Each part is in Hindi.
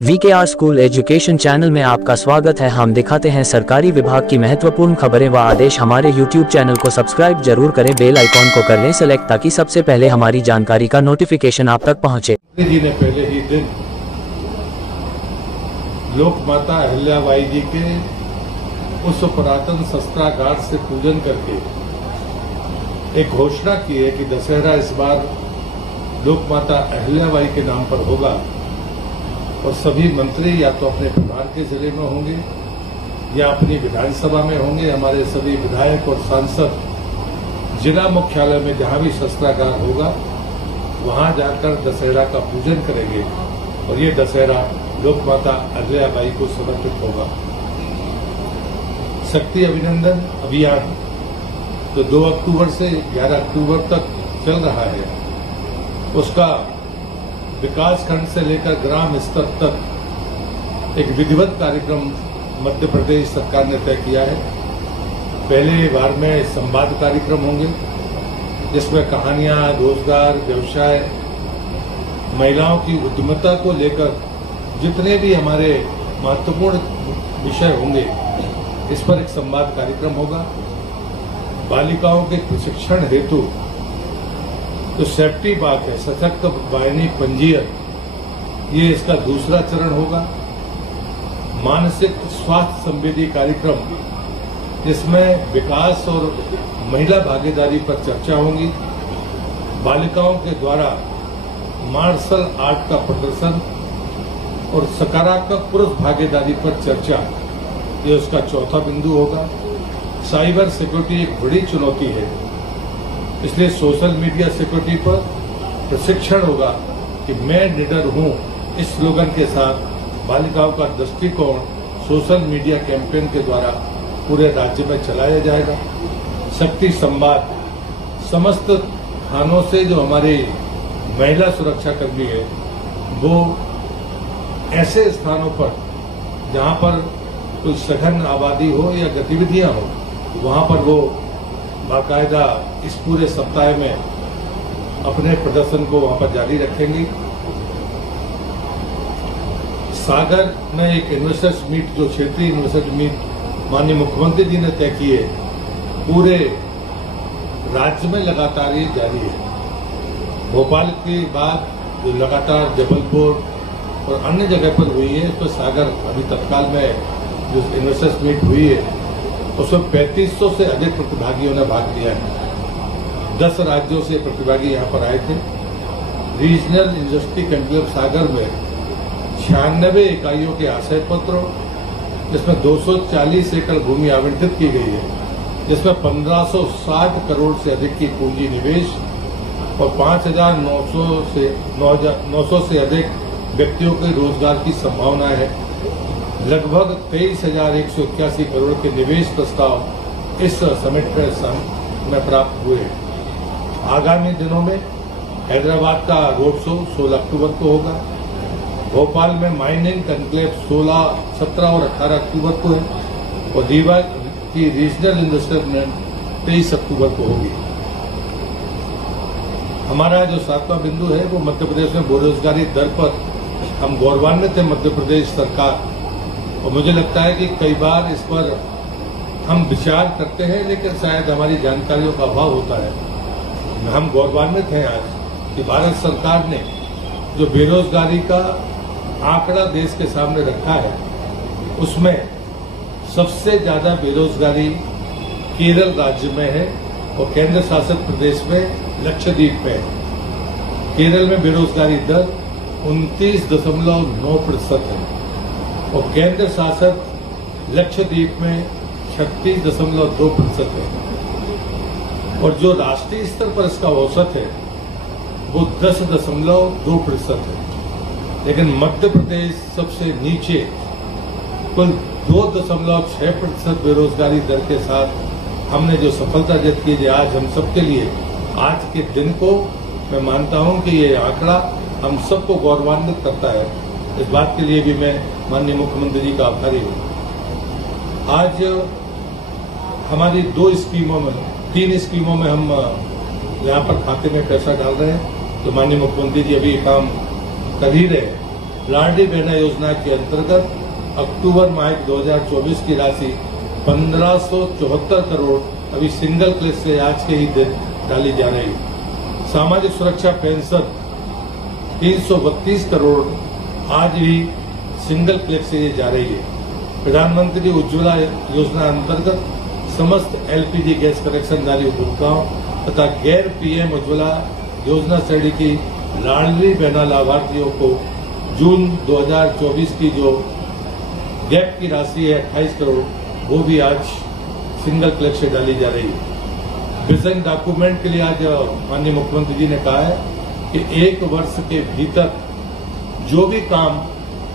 VKR स्कूल एजुकेशन चैनल में आपका स्वागत है। हम दिखाते हैं सरकारी विभाग की महत्वपूर्ण खबरें व आदेश। हमारे YouTube चैनल को सब्सक्राइब जरूर करें, बेल आइकॉन को कर लें सेलेक्ट ताकि सबसे पहले हमारी जानकारी का नोटिफिकेशन आप तक पहुंचे। जी ने पहले ही दिन लोक माता अहिल्याबाई जी के उस पुरातन शस्त्रागार से पूजन करके एक घोषणा की है कि दशहरा इस बार लोक माता अहिल्याबाई के नाम पर होगा और सभी मंत्री या तो अपने प्रभार के जिले में होंगे या अपनी विधानसभा में होंगे। हमारे सभी विधायक और सांसद जिला मुख्यालय में जहां भी शस्त्रागार होगा वहां जाकर दशहरा का पूजन करेंगे और ये दशहरा लोक माता अहिल्याबाई को समर्पित होगा। शक्ति अभिनंदन अभियान तो 2 अक्टूबर से 11 अक्टूबर तक चल रहा है, उसका विकास खंड से लेकर ग्राम स्तर तक एक विधिवत कार्यक्रम मध्य प्रदेश सरकार ने तय किया है। पहले बार में संवाद कार्यक्रम होंगे जिसमें कहानियां, रोजगार, व्यवसाय, महिलाओं की उद्यमिता को लेकर जितने भी हमारे महत्वपूर्ण विषय होंगे इस पर एक संवाद कार्यक्रम होगा। बालिकाओं के प्रशिक्षण हेतु तो सेफ्टी बात है, सशक्त वाहिनी पंजीयन, ये इसका दूसरा चरण होगा। मानसिक स्वास्थ्य संवेदी कार्यक्रम जिसमें विकास और महिला भागीदारी पर चर्चा होगी। बालिकाओं के द्वारा मार्शल आर्ट का प्रदर्शन और सकारात्मक पुरुष भागीदारी पर चर्चा, ये उसका चौथा बिंदु होगा। साइबर सिक्योरिटी एक बड़ी चुनौती है, इसलिए सोशल मीडिया सिक्योरिटी पर प्रशिक्षण होगा कि मैं निडर हूं, इस स्लोगन के साथ बालिकाओं का दृष्टिकोण सोशल मीडिया कैंपेन के द्वारा पूरे राज्य में चलाया जाएगा। शक्ति संवाद समस्त थानों से जो हमारे महिला सुरक्षा कर्मी है वो ऐसे स्थानों पर जहां पर कोई सघन आबादी हो या गतिविधियां हो वहां पर वो बाकायदा इस पूरे सप्ताह में अपने प्रदर्शन को वहां पर जारी रखेंगी। सागर में एक इन्वेस्टर्स मीट, जो क्षेत्रीय इन्वेस्टर्स मीट माननीय मुख्यमंत्री जी ने तय किए, पूरे राज्य में लगातार ये जारी है। भोपाल के बाद जो लगातार जबलपुर और अन्य जगह पर हुई है, तो सागर अभी तत्काल में जो इन्वेस्टर्स मीट हुई है उसमें 3500 से अधिक प्रतिभागियों ने भाग लिया है। 10 राज्यों से प्रतिभागी यहां पर आए थे। रीजनल इंडस्ट्री कॉन्क्लेव सागर में 96 इकाइयों के आशय पत्र, जिसमें 240 एकड़ भूमि आवंटित की गई है, जिसमें 1560 करोड़ से अधिक की पूंजी निवेश और 5,900 से अधिक व्यक्तियों के रोजगार की संभावना है। लगभग 23,181 करोड़ के निवेश प्रस्ताव इस समिट में प्राप्त हुए। आगामी दिनों में हैदराबाद का रोड शो 16 अक्टूबर को होगा। भोपाल में माइनिंग कॉन्क्लेव 16, 17 और 18 अक्टूबर को है और रीवा की रीजनल इन्वेस्टमेंट 23 अक्टूबर को होगी। हमारा जो 7वां बिंदु है वो मध्य प्रदेश में बेरोजगारी दर पर हम गौरवान्वित है मध्य प्रदेश सरकार, और मुझे लगता है कि कई बार इस पर हम विचार करते हैं लेकिन शायद हमारी जानकारियों का अभाव होता है। हम गौरवान्वित हैं आज कि भारत सरकार ने जो बेरोजगारी का आंकड़ा देश के सामने रखा है उसमें सबसे ज्यादा बेरोजगारी केरल राज्य में है और केंद्र शासित प्रदेश में लक्षद्वीप में है। केरल में बेरोजगारी दर 29.9% है और केंद्र शासित लक्षद्वीप में 36.2% है और जो राष्ट्रीय स्तर पर इसका औसत है वो 10.2% है। लेकिन मध्य प्रदेश सबसे नीचे कुल 2.6% बेरोजगारी दर के साथ हमने जो सफलता अर्जित की है, आज हम सबके लिए आज के दिन को मैं मानता हूं कि ये आंकड़ा हम सबको गौरवान्वित करता है। इस बात के लिए भी मैं माननीय मुख्यमंत्री जी का आभारी हूं। आज हमारी 3 स्कीमों में हम यहाँ पर खाते में पैसा डाल रहे हैं, तो माननीय मुख्यमंत्री जी अभी काम कर ही रहे हैं। लाडली बहना योजना के अंतर्गत अक्टूबर माह 2024 की राशि 1574 करोड़ अभी सिंगल क्लिक से आज के ही दिन डाली जा रही है। सामाजिक सुरक्षा पेंशन 332 करोड़ आज भी सिंगल क्लिक से ये जा रही है। प्रधानमंत्री उज्ज्वला योजना अंतर्गत समस्त एलपीजी गैस कनेक्शनधारी उपभोक्ताओं तथा गैर पीएम उज्ज्वला योजना श्रेणी की लाडली बहना लाभार्थियों को जून 2024 की जो गैप की राशि है 28 करोड़, वो भी आज सिंगल क्लिक से डाली जा रही है। विजन डॉक्यूमेंट के लिए आज माननीय मुख्यमंत्री जी ने कहा है कि 1 वर्ष के भीतर जो भी काम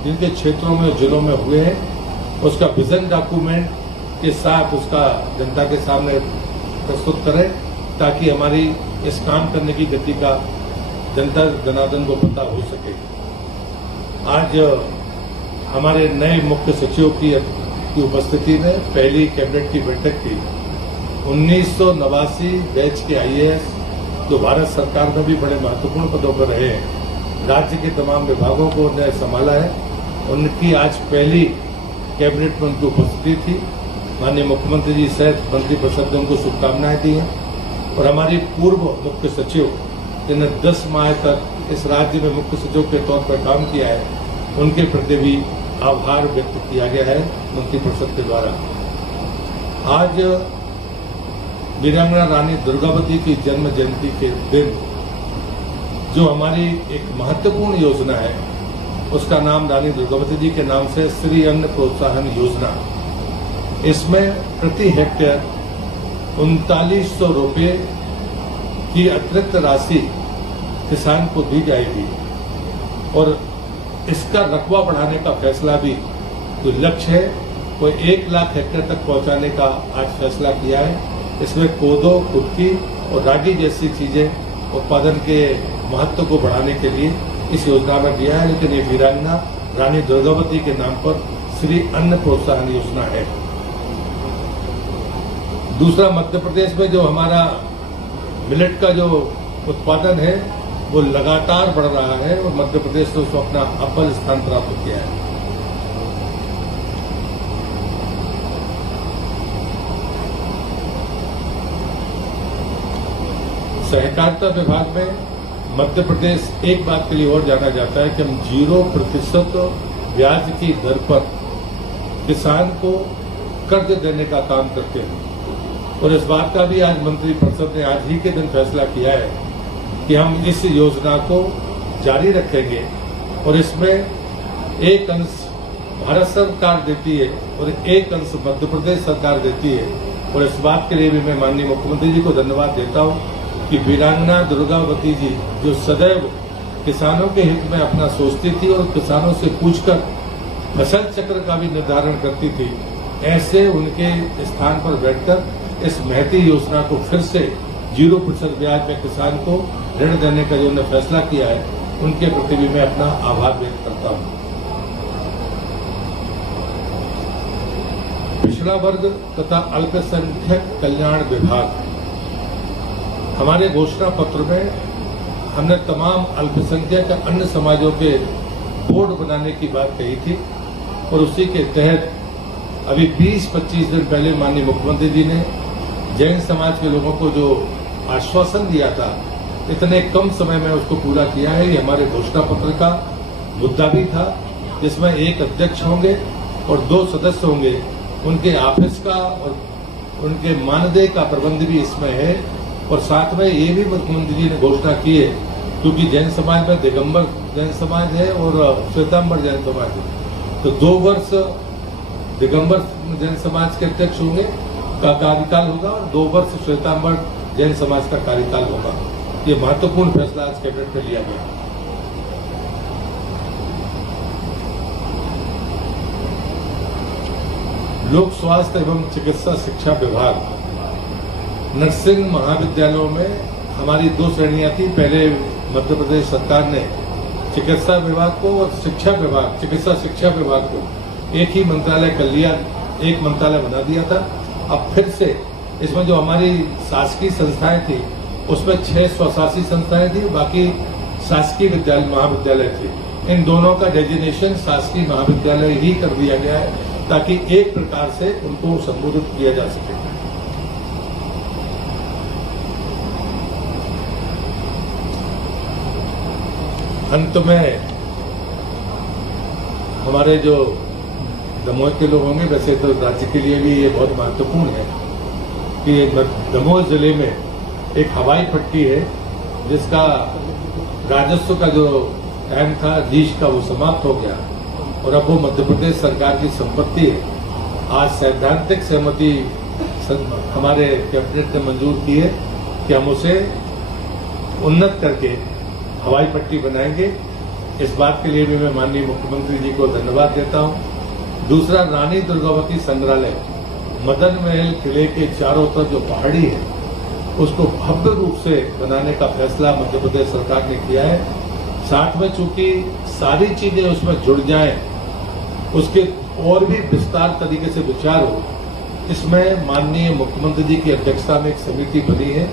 जिनके क्षेत्रों में जिलों में हुए हैं उसका विजन डॉक्यूमेंट के साथ उसका जनता के सामने प्रस्तुत करें, ताकि हमारी इस काम करने की गति का जनता जनार्दन को पता हो सके। आज हमारे नए मुख्य सचिव की उपस्थिति में पहली कैबिनेट की बैठक थी। 1989 बैच के आईएएस जो भारत सरकार में भी बड़े महत्वपूर्ण पदों पर रहे हैं, राज्य के तमाम विभागों को उन्हें संभाला है, उनकी आज पहली कैबिनेट में उनकी उपस्थिति थी। माननीय मुख्यमंत्री जी सहित मंत्रिपरिषद ने उनको शुभकामनाएं दी हैं और हमारी पूर्व मुख्य सचिव जिन्हें 10 माह तक इस राज्य में मुख्य सचिव के तौर पर काम किया है, उनके प्रति भी आभार व्यक्त किया गया है मंत्रिपरिषद के द्वारा। आज वीरांगना रानी दुर्गावती की जन्म जयंती के दिन जो हमारी एक महत्वपूर्ण योजना है, उसका नाम रानी दुर्गावती जी के नाम से श्री अन्न प्रोत्साहन योजना। इसमें प्रति हेक्टेयर 3900 रुपये की अतिरिक्त राशि किसान को दी जाएगी और इसका रकबा बढ़ाने का फैसला भी जो लक्ष्य है वो 1 लाख हेक्टेयर तक पहुंचाने का आज फैसला किया है। इसमें कोदो, कुटकी और रागी जैसी चीजें उत्पादन के महत्व को बढ़ाने के लिए इस योजना में दिया है, लेकिन ये वीरांगना रानी दुर्गावती के नाम पर श्री अन्न प्रोत्साहन योजना है। दूसरा, मध्य प्रदेश में जो हमारा मिलेट का जो उत्पादन है वो लगातार बढ़ रहा है और मध्य प्रदेश ने उसको अपना अव्वल स्थान प्राप्त किया है। सहकारिता विभाग में मध्य प्रदेश एक बात के लिए और जाना जाता है कि हम 0% ब्याज की दर पर किसान को कर्ज देने का काम करते हैं और इस बात का भी आज मंत्रिपरिषद ने आज ही के दिन फैसला किया है कि हम इस योजना को जारी रखेंगे और इसमें एक अंश भारत सरकार देती है और एक अंश मध्य प्रदेश सरकार देती है। और इस बात के लिए भी मैं माननीय मुख्यमंत्री जी को धन्यवाद देता हूं कि वीरांगना दुर्गावती जी जो सदैव किसानों के हित में अपना सोचती थी और किसानों से पूछकर फसल चक्र का भी निर्धारण करती थी, ऐसे उनके स्थान पर बैठकर इस महती योजना को फिर से 0% ब्याज में किसान को ऋण देने का जो उन्होंने फैसला किया है, उनके प्रति भी मैं अपना आभार व्यक्त करता हूं। पिछड़ा वर्ग तथा अल्पसंख्यक कल्याण विभाग, हमारे घोषणा पत्र में हमने तमाम अल्पसंख्यक अन्य समाजों के बोर्ड बनाने की बात कही थी और उसी के तहत अभी 20-25 दिन पहले माननीय मुख्यमंत्री जी ने जैन समाज के लोगों को जो आश्वासन दिया था, इतने कम समय में उसको पूरा किया है। ये हमारे घोषणा पत्र का मुद्दा भी था, जिसमें एक अध्यक्ष होंगे और 2 सदस्य होंगे। उनके ऑफिस का और उनके मानदेय का प्रबंध भी इसमें है और साथ में ये भी मुख्यमंत्री जी ने घोषणा की है, क्योंकि जैन समाज में दिगंबर जैन समाज है और श्वेतांबर जैन समाज है, तो 2 वर्ष दिगंबर जैन समाज के अध्यक्ष होंगे का कार्यकाल होगा और 2 वर्ष श्वेतांबर जैन समाज का कार्यकाल होगा। ये महत्वपूर्ण फैसला आज कैबिनेट में लिया गया। लोक स्वास्थ्य एवं चिकित्सा शिक्षा विभाग नर्सिंग महाविद्यालयों में हमारी 2 श्रेणियां थी। पहले मध्य प्रदेश सरकार ने चिकित्सा विभाग को और शिक्षा विभाग, चिकित्सा शिक्षा विभाग को एक ही मंत्रालय कर लिया, एक मंत्रालय बना दिया था। अब फिर से इसमें जो हमारी शासकीय संस्थाएं थी उसमें 6 स्वशासी संस्थाएं थी, बाकी शासकीय विद्यालय महाविद्यालय थे। इन दोनों का डेजिग्नेशन शासकीय महाविद्यालय ही कर दिया गया है ताकि एक प्रकार से उनको संबोधित किया जा सके। अंत में हमारे जो दमोह के लोग होंगे, वैसे तो राज्य के लिए भी ये बहुत महत्वपूर्ण है कि दमोह जिले में एक हवाई पट्टी है जिसका राजस्व का जो टाइम था लीज का वो समाप्त हो गया और अब वो मध्य प्रदेश सरकार की संपत्ति है। आज सैद्धांतिक सहमति हमारे कैबिनेट ने मंजूर की है कि हम उसे उन्नत करके हवाई पट्टी बनाएंगे। इस बात के लिए भी मैं माननीय मुख्यमंत्री जी को धन्यवाद देता हूं। दूसरा, रानी दुर्गावती संग्रहालय मदन महल किले के चारों तरफ जो पहाड़ी है उसको भव्य रूप से बनाने का फैसला मध्य प्रदेश सरकार ने किया है। साथ में चूंकि सारी चीजें उसमें जुड़ जाएं, उसके और भी विस्तार तरीके से विचार हो, इसमें माननीय मुख्यमंत्री जी की अध्यक्षता में एक समिति बनी है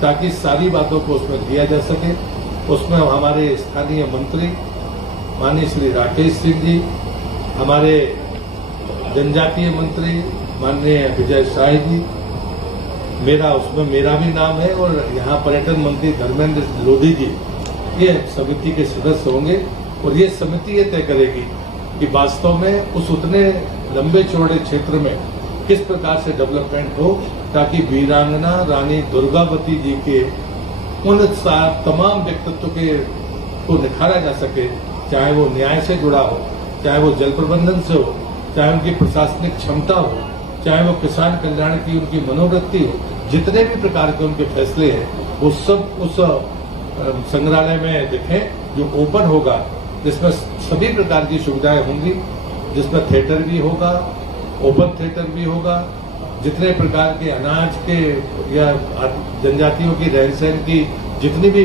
ताकि सारी बातों को उसमें दिया जा सके। उसमें हमारे स्थानीय मंत्री माननीय श्री राकेश सिंह जी, हमारे जनजातीय मंत्री माननीय विजय शाह जी, उसमें मेरा भी नाम है और यहाँ पर्यटन मंत्री धर्मेंद्र लोधी जी ये समिति के सदस्य होंगे और ये समिति ये तय करेगी कि वास्तव में उस उतने लंबे चौड़े क्षेत्र में किस प्रकार से डेवलपमेंट हो ताकि वीरांगना रानी दुर्गावती जी के उन तमाम व्यक्तित्व को निखारा जा सके, चाहे वो न्याय से जुड़ा हो, चाहे वो जल प्रबंधन से हो, चाहे उनकी प्रशासनिक क्षमता हो, चाहे वो किसान कल्याण की उनकी मनोवृत्ति हो, जितने भी प्रकार के उनके फैसले हैं वो सब उस संग्रहालय में दिखें जो ओपन होगा, जिसमें सभी प्रकार की सुविधाएं होंगी, जिसमें थिएटर भी होगा, ओपन थिएटर भी होगा, जितने प्रकार के अनाज के या जनजातियों की रहन सहन की जितनी भी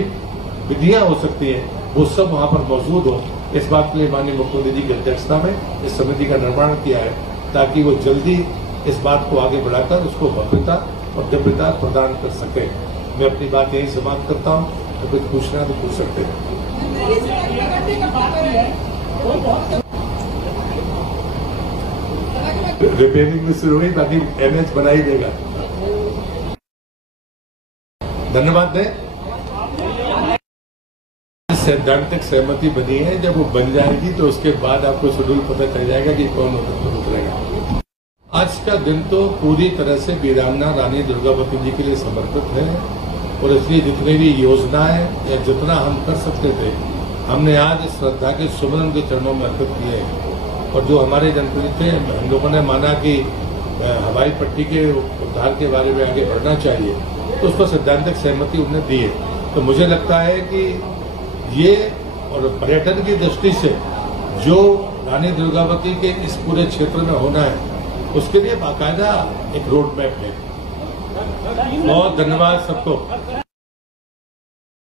विधियां हो सकती हैं वो सब वहां पर मौजूद हो। इस बात के लिए माननीय मुख्यमंत्री जी की अध्यक्षता में इस समिति का निर्माण किया है ताकि वो जल्दी इस बात को आगे बढ़ाकर उसको भव्यता और दिव्यता प्रदान कर सके। मैं अपनी बात यही समाप्त करता हूँ। तो कुछ पूछना तो पूछ सकते हैं। रिपेयरिंग में शुरू हुई, बाकी एनएच बना ही देगा। धन्यवाद दें। सैद्धांतिक सहमति बनी है, जब वो बन जाएगी तो उसके बाद आपको शेड्यूल पता चल जाएगा कि कौन उतरेगा। आज का दिन तो पूरी तरह से वीरांगना रानी दुर्गावती जी के लिए समर्पित है और इसलिए जितनी भी योजनाएं या जितना हम कर सकते थे हमने आज श्रद्धा के सुमन के चरणों में अर्पित किए हैं। और जो हमारे जनप्रतिनिधि थे, हम लोगों ने माना कि हवाई पट्टी के उद्धार के बारे में आगे बढ़ना चाहिए, तो उस पर सैद्धांतिक सहमति उन्होंने दी है। तो मुझे लगता है कि ये और पर्यटन की दृष्टि से जो रानी दुर्गावती के इस पूरे क्षेत्र में होना है उसके लिए बाकायदा एक रोड मैप है। बहुत धन्यवाद सबको।